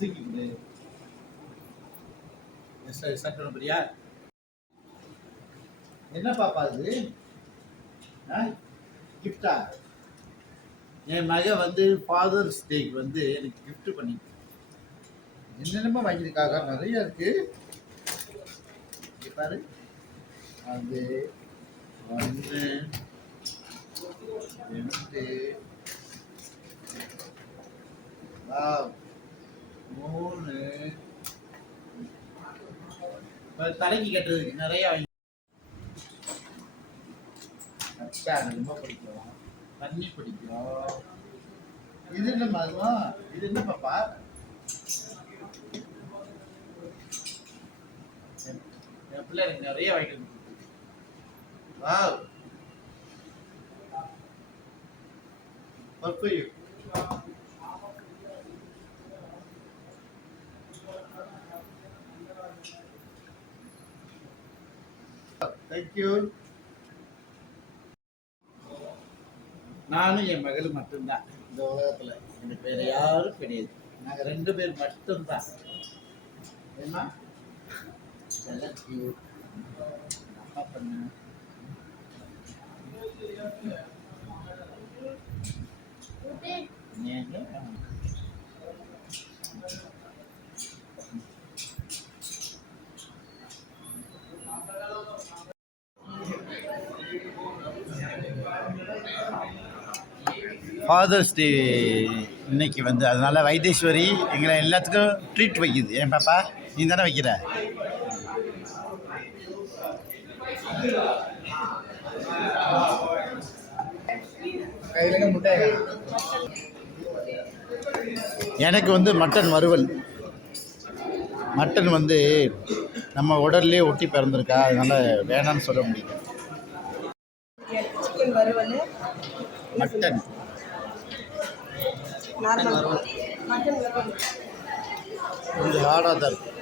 தூக்கிக்குது. Start பண்ண போறியா? என்ன பாப்பா இது? கிஃப்டா? என் மக வந்து ஃபாதர்ஸ் டேக்கு வந்து எனக்கு கிஃப்ட் பண்ணி என்னென்னமோ வாங்கியிருக்காங்க, நிறைய இருக்கு. பாரு, அது 1 2 3 தலைக்கு கட்டுறதுக்கு நிறைய வாங்கி. அச்சா ரொம்ப பிடிக்கும், தண்ணி பிடிக்கும். இது என்ன மாதிரி? இது என்ன பாப்பா? என் பிள்ளை எனக்கு நிறைய வாங்கிட்டு வந்து. Wow, for you. Thank you. நானும் என் மகளும் மட்டும்தான் இந்த உலகத்துல, எனக்கு வேற யாரும் கிடையாது. நாங்க 2 பேர் மட்டும்தான். ஏமா அப்பா பண்ண ஃபாதர்ஸ் டே இன்னைக்கு வந்து, அதனால வைத்தீஸ்வரி எங்களை எல்லாத்துக்கும் ட்ரீட் வைக்குது. ஏன் பாப்பா, நீ தானே வைக்கிற? எனக்கு வந்து மட்டன் வறுவல். மட்டன் வந்து நம்ம உடல்லே ஒட்டி பிறந்திருக்கா, அதனால வேணான்னு சொல்ல முடியல. மட்டன் கொஞ்சம் ஹார்டாக தான் இருக்கு.